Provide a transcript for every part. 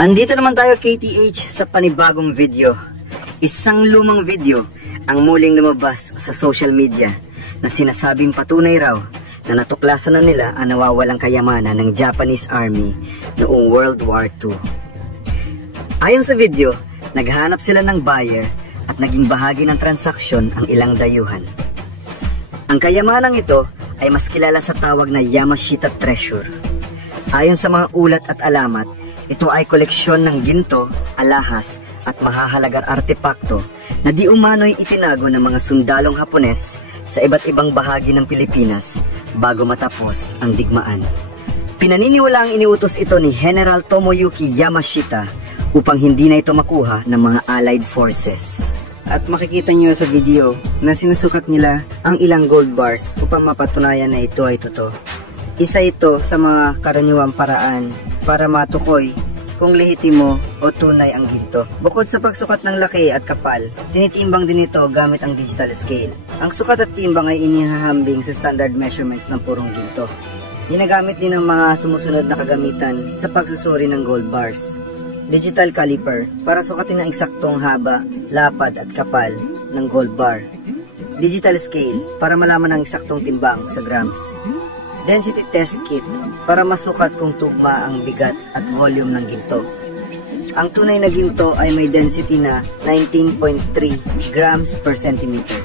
Andito naman tayo KTH sa panibagong video. Isang lumang video ang muling lumabas sa social media na sinasabing patunay raw na natuklasan na nila ang nawawalang kayamanan ng Japanese Army noong World War II. Ayon sa video, naghanap sila ng buyer at naging bahagi ng transaksyon ang ilang dayuhan. Ang kayamanang ito ay mas kilala sa tawag na Yamashita Treasure. Ayon sa mga ulat at alamat, ito ay koleksyon ng ginto, alahas at mahahalagang artepakto na di umano'y itinago ng mga sundalong Hapones sa iba't ibang bahagi ng Pilipinas bago matapos ang digmaan. Pinaniniwala ang iniutos ito ni General Tomoyuki Yamashita upang hindi na ito makuha ng mga Allied Forces. At makikita nyo sa video na sinusukat nila ang ilang gold bars upang mapatunayan na ito ay totoo. Isa ito sa mga karaniwang paraan para matukoy kung lehitimo o tunay ang ginto. Bukod sa pagsukat ng laki at kapal, tinitimbang din ito gamit ang digital scale. Ang sukat at timbang ay inihahambing sa standard measurements ng purong ginto. Ginagamit din ng mga sumusunod na kagamitan sa pagsusuri ng gold bars. Digital caliper para sukatin ang eksaktong haba, lapad at kapal ng gold bar. Digital scale para malaman ang eksaktong timbang sa grams. Density test kit para masukat kung tugma ang bigat at volume ng ginto. Ang tunay na ginto ay may density na 19.3 grams per centimeter.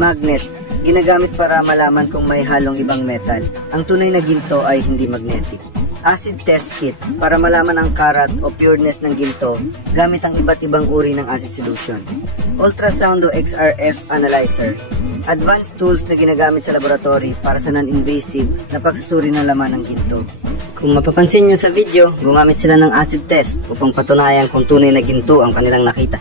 Magnet, ginagamit para malaman kung may halong ibang metal. Ang tunay na ginto ay hindi magnetic. Acid test kit para malaman ang karat o pureness ng ginto gamit ang iba't ibang uri ng acid solution. Ultrasound o XRF analyzer, advanced tools na ginagamit sa laboratory para sa non-invasive na pagsusuri ng laman ng ginto. Kung mapapansin nyo sa video, gumamit sila ng acid test upang patunayan kung tunay na ginto ang kanilang nakita.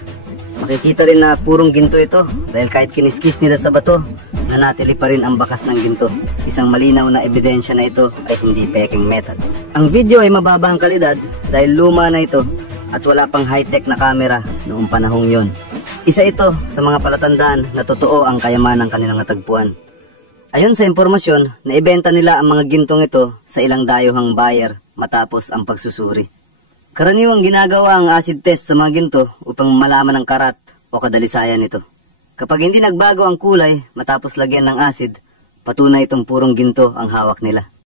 Makikita rin na purong ginto ito dahil kahit kiniskis nila sa bato, nanatili pa rin ang bakas ng ginto. Isang malinaw na ebidensya na ito ay hindi peking metal. Ang video ay mababa ang kalidad dahil luma na ito at wala pang high-tech na camera noong panahong yon. Isa ito sa mga palatandaan na totoo ang kayamanang kanilang natagpuan. Ayon sa impormasyon, naibenta nila ang mga gintong ito sa ilang dayuhang buyer matapos ang pagsusuri. Karaniwang ginagawa ang acid test sa mga ginto upang malaman ang karat o kadalisayan nito. Kapag hindi nagbago ang kulay matapos lagyan ng acid, patunay itong purong ginto ang hawak nila.